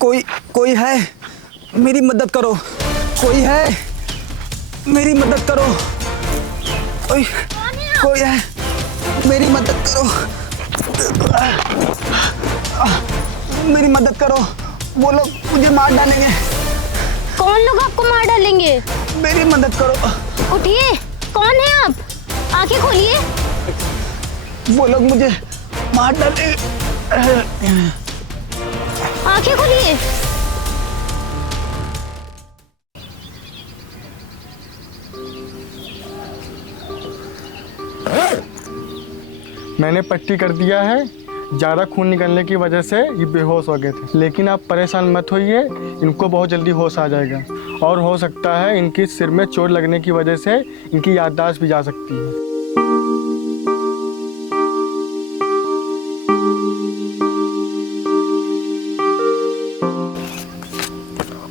कोई है, मेरी मदद करो। कोई है, मेरी मदद करो। कोई है, मेरी मदद करो। मेरी मदद करो, वो लोग मुझे मार डालेंगे। कौन लोग आपको मार डालेंगे? मेरी मदद करो। उठिए, कौन है आप? आंखें खोलिए। वो लोग मुझे मार डालेंगे। आंखें खोलिए। मैंने पट्टी कर दिया है। ज़्यादा खून निकलने की वजह से ये बेहोश हो गए थे, लेकिन आप परेशान मत होइए, इनको बहुत जल्दी होश आ जाएगा। और हो सकता है इनकी सिर में चोट लगने की वजह से इनकी याददाश्त भी जा सकती है।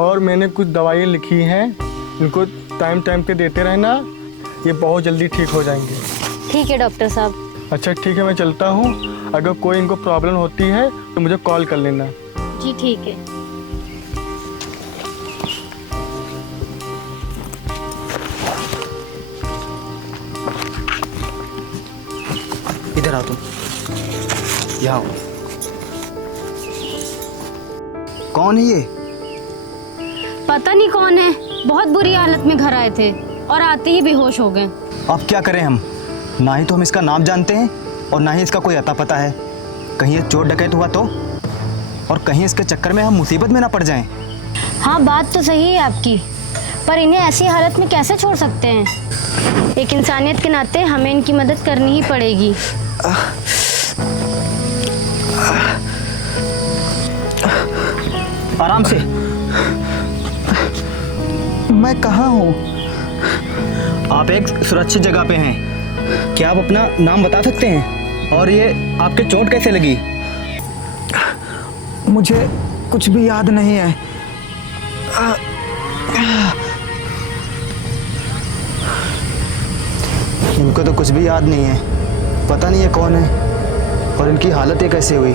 और मैंने कुछ दवाइयाँ लिखी हैं, इनको टाइम टाइम पे देते रहना, ये बहुत जल्दी ठीक हो जाएंगे। ठीक है डॉक्टर साहब। अच्छा ठीक है, मैं चलता हूँ। अगर कोई इनको प्रॉब्लम होती है तो मुझे कॉल कर लेना। जी ठीक है। इधर आओ तुम, यहाँ आओ। कौन है ये? पता नहीं कौन है, बहुत बुरी हालत में घर आए थे और आते ही बेहोश हो गए। अब क्या करें हम? ना ही तो हम इसका नाम जानते हैं और ना ही इसका कोई अता पता है। कहीं ये चोर डकैत हुआ तो, और कहीं इसके चक्कर में हम मुसीबत में ना पड़ जाएं। हाँ बात तो सही है आपकी, पर इन्हें ऐसी हालत में कैसे छोड़ सकते हैं? एक इंसानियत के नाते हमें इनकी मदद करनी ही पड़ेगी। आराम से। मैं कहाँ हूँ? आप एक सुरक्षित जगह पे हैं। क्या आप अपना नाम बता सकते हैं? और ये आपके चोट कैसे लगी? मुझे कुछ भी याद नहीं है। इनको तो कुछ भी याद नहीं है। पता नहीं ये कौन है और इनकी हालत ये कैसे हुई।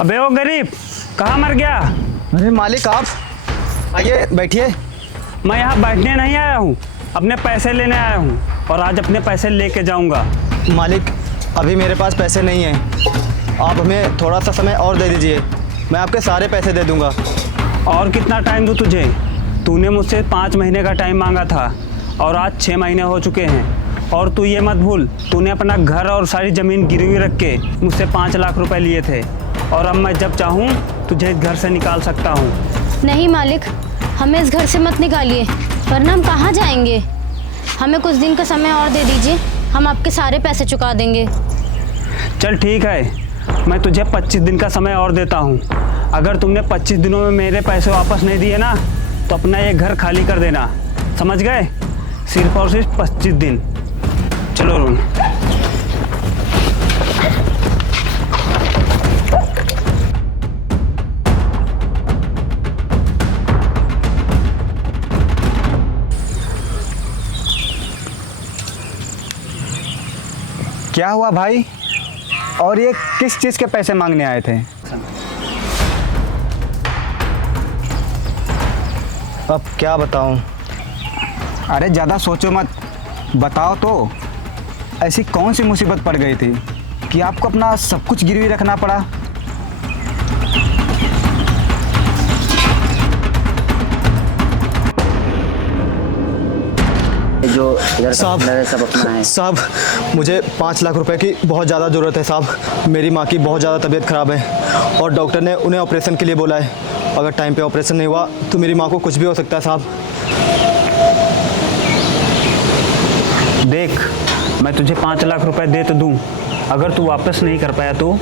अबे वो गरीब कहाँ मर गया? अरे मालिक, आप आइए बैठिए। मैं यहाँ बैठने नहीं आया हूँ, अपने पैसे लेने आया हूँ और आज अपने पैसे लेके जाऊँगा। मालिक, अभी मेरे पास पैसे नहीं हैं। आप हमें थोड़ा सा समय और दे दीजिए, मैं आपके सारे पैसे दे दूँगा। और कितना टाइम दूँ तुझे? तूने मुझसे 5 महीने का टाइम मांगा था और आज 6 महीने हो चुके हैं। और तू ये मत भूल, तूने अपना घर और सारी ज़मीन गिरवी रख के मुझसे 5 लाख रुपए लिए थे, और अब मैं जब चाहूँ तुझे इस घर से निकाल सकता हूँ। नहीं मालिक, हमें इस घर से मत निकालिए, वरना हम कहाँ जाएंगे? हमें कुछ दिन का समय और दे दीजिए, हम आपके सारे पैसे चुका देंगे। चल ठीक है, मैं तुझे 25 दिन का समय और देता हूँ। अगर तुमने 25 दिनों में मेरे पैसे वापस नहीं दिए ना, तो अपना ये घर खाली कर देना, समझ गए? सिर्फ और सिर्फ 25 दिन। चलो रोन। क्या हुआ भाई? और ये किस चीज़ के पैसे मांगने आए थे? अब क्या बताऊं? अरे ज़्यादा सोचो मत, बताओ तो। ऐसी कौन सी मुसीबत पड़ गई थी कि आपको अपना सब कुछ गिरवी रखना पड़ा? जो इधर सब अपना है। साहब, मुझे 5 लाख रुपए की बहुत ज़्यादा ज़रूरत है साहब। मेरी माँ की बहुत ज़्यादा तबीयत ख़राब है और डॉक्टर ने उन्हें ऑपरेशन के लिए बोला है। अगर टाइम पे ऑपरेशन नहीं हुआ तो मेरी माँ को कुछ भी हो सकता है साहब। देख, मैं तुझे 5 लाख रुपए दे तो दूँ, अगर तू वापस नहीं कर पाया तो?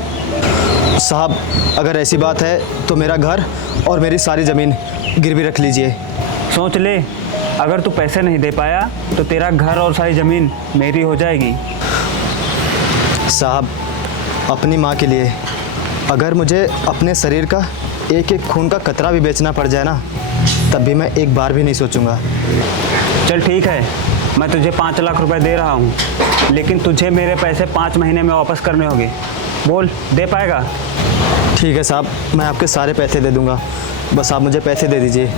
साहब, अगर ऐसी बात है तो मेरा घर और मेरी सारी ज़मीन गिरवी रख लीजिए। सोच ले, अगर तू पैसे नहीं दे पाया तो तेरा घर और सारी ज़मीन मेरी हो जाएगी। साहब, अपनी माँ के लिए अगर मुझे अपने शरीर का एक एक खून का कतरा भी बेचना पड़ जाए ना, तब भी मैं एक बार भी नहीं सोचूंगा। चल ठीक है, मैं तुझे 5 लाख रुपए दे रहा हूँ, लेकिन तुझे मेरे पैसे 5 महीने में वापस करने होंगे। बोल, दे पाएगा? ठीक है साहब, मैं आपके सारे पैसे दे दूंगा, बस आप मुझे पैसे दे दीजिए।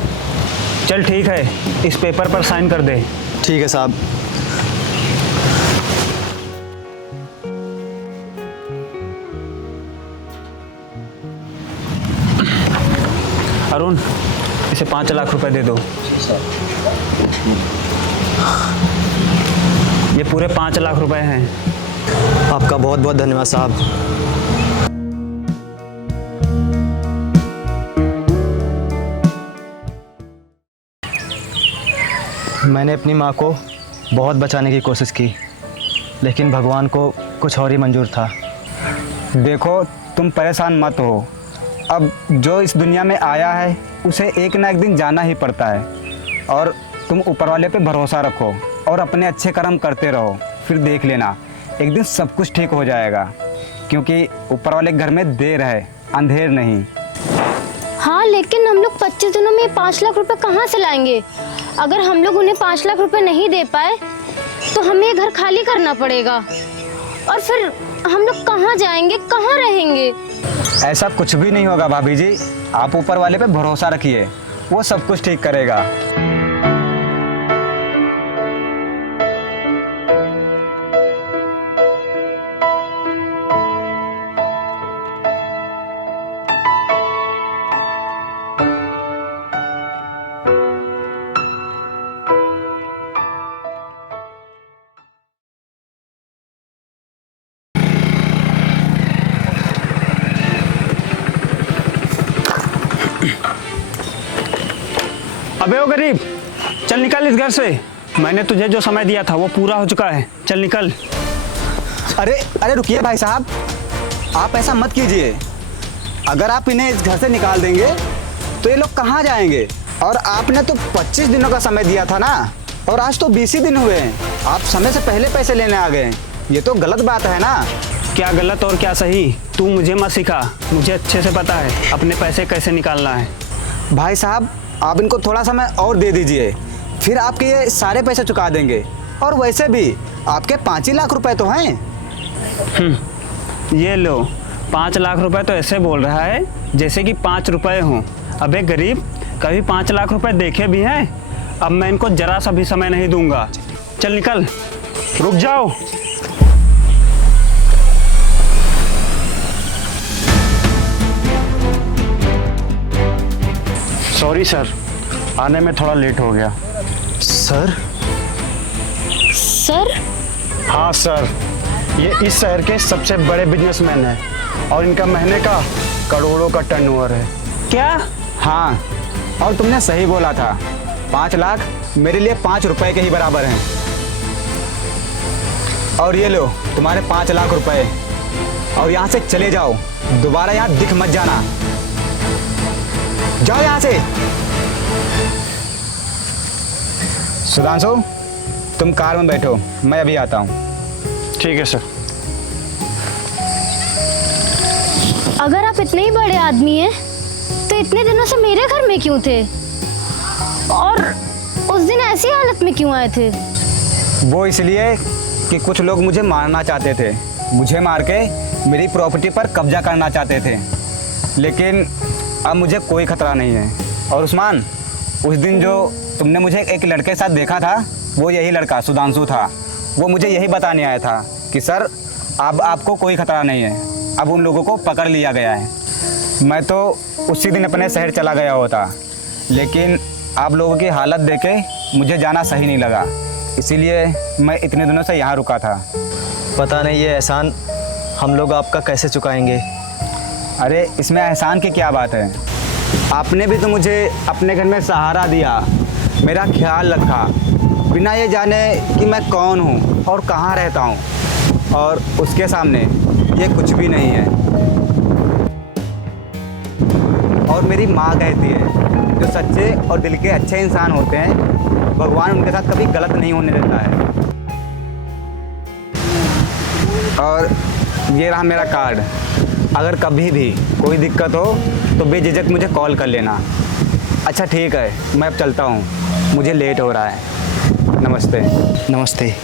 चल ठीक है, इस पेपर पर साइन कर दे। ठीक है साहब। अरुण, इसे 5 लाख रुपए दे दो। ये पूरे 5 लाख रुपए हैं। आपका बहुत बहुत धन्यवाद साहब। मैंने अपनी माँ को बहुत बचाने की कोशिश की, लेकिन भगवान को कुछ और ही मंजूर था। देखो, तुम परेशान मत हो। अब जो इस दुनिया में आया है उसे एक ना एक दिन जाना ही पड़ता है, और तुम ऊपर वाले पे भरोसा रखो और अपने अच्छे कर्म करते रहो। फिर देख लेना, एक दिन सब कुछ ठीक हो जाएगा, क्योंकि ऊपर वाले घर में देर है, अंधेर नहीं। हाँ, लेकिन हम लोग 25 दिनों में 5 लाख रुपए कहाँ से लाएंगे? अगर हम लोग उन्हें 5 लाख रुपए नहीं दे पाए तो हमें ये घर खाली करना पड़ेगा, और फिर हम लोग कहाँ जाएंगे, कहाँ रहेंगे? ऐसा कुछ भी नहीं होगा भाभी जी, आप ऊपर वाले पे भरोसा रखिए, वो सब कुछ ठीक करेगा। अबे ओ गरीब, चल निकल इस घर से। मैंने तुझे जो समय दिया था वो पूरा हो चुका है, चल निकल। अरे अरे रुकिए भाई साहब, आप ऐसा मत कीजिए। अगर आप इन्हें इस घर से निकाल देंगे तो ये लोग कहाँ जाएंगे? और आपने तो 25 दिनों का समय दिया था ना, और आज तो 20 ही दिन हुए हैं। आप समय से पहले पैसे लेने आ गए, ये तो गलत बात है ना। क्या गलत और क्या सही, तू मुझे मत सिखा, मुझे अच्छे से पता है अपने पैसे कैसे निकालना है। भाई साहब, आप इनको थोड़ा समय और दे दीजिए, फिर आपके ये सारे पैसे चुका देंगे। और वैसे भी आपके 5 ही लाख रुपए तो हैं। ये लो, 5 लाख रुपए तो ऐसे बोल रहा है जैसे कि 5 रुपए हों। अबे गरीब, कभी 5 लाख रुपए देखे भी हैं? अब मैं इनको जरा सा भी समय नहीं दूंगा, चल निकल। रुक जाओ। सॉरी सर, आने में थोड़ा लेट हो गया। सर? सर? हाँ सर, ये इस शहर के सबसे बड़े बिजनेसमैन हैं और इनका महीने का करोड़ों का टर्नओवर है। क्या? हाँ, और तुमने सही बोला था, 5 लाख मेरे लिए 5 रुपए के ही बराबर हैं। और ये लो तुम्हारे 5 लाख रुपए, और यहाँ से चले जाओ, दोबारा यहाँ दिख मत जाना। जाओ यहाँ से। सुधांशु, तुम कार में बैठो, मैं अभी आता हूँ। ठीक है सर। अगर आप इतने ही बड़े आदमी हैं तो इतने दिनों से मेरे घर में क्यों थे? और उस दिन ऐसी हालत में क्यों आए थे? वो इसलिए कि कुछ लोग मुझे मारना चाहते थे, मुझे मार के मेरी प्रॉपर्टी पर कब्जा करना चाहते थे, लेकिन अब मुझे कोई खतरा नहीं है। और उस्मान, उस दिन जो तुमने मुझे एक लड़के के साथ देखा था, वो यही लड़का सुधांशु था। वो मुझे यही बताने आया था कि सर अब आपको कोई खतरा नहीं है, अब उन लोगों को पकड़ लिया गया है। मैं तो उसी दिन अपने शहर चला गया होता, लेकिन आप लोगों की हालत देखे मुझे जाना सही नहीं लगा, इसीलिए मैं इतने दिनों से यहाँ रुका था। पता नहीं ये एहसान हम लोग आपका कैसे चुकाएंगे। अरे इसमें एहसान की क्या बात है, आपने भी तो मुझे अपने घर में सहारा दिया, मेरा ख्याल रखा, बिना ये जाने कि मैं कौन हूँ और कहाँ रहता हूँ, और उसके सामने ये कुछ भी नहीं है। और मेरी माँ कहती है जो सच्चे और दिल के अच्छे इंसान होते हैं, भगवान उनके साथ कभी गलत नहीं होने देता है। और ये रहा मेरा कार्ड। अगर कभी भी कोई दिक्कत हो तो बेझिझक मुझे कॉल कर लेना। अच्छा ठीक है, मैं अब चलता हूँ, मुझे लेट हो रहा है। नमस्ते। नमस्ते।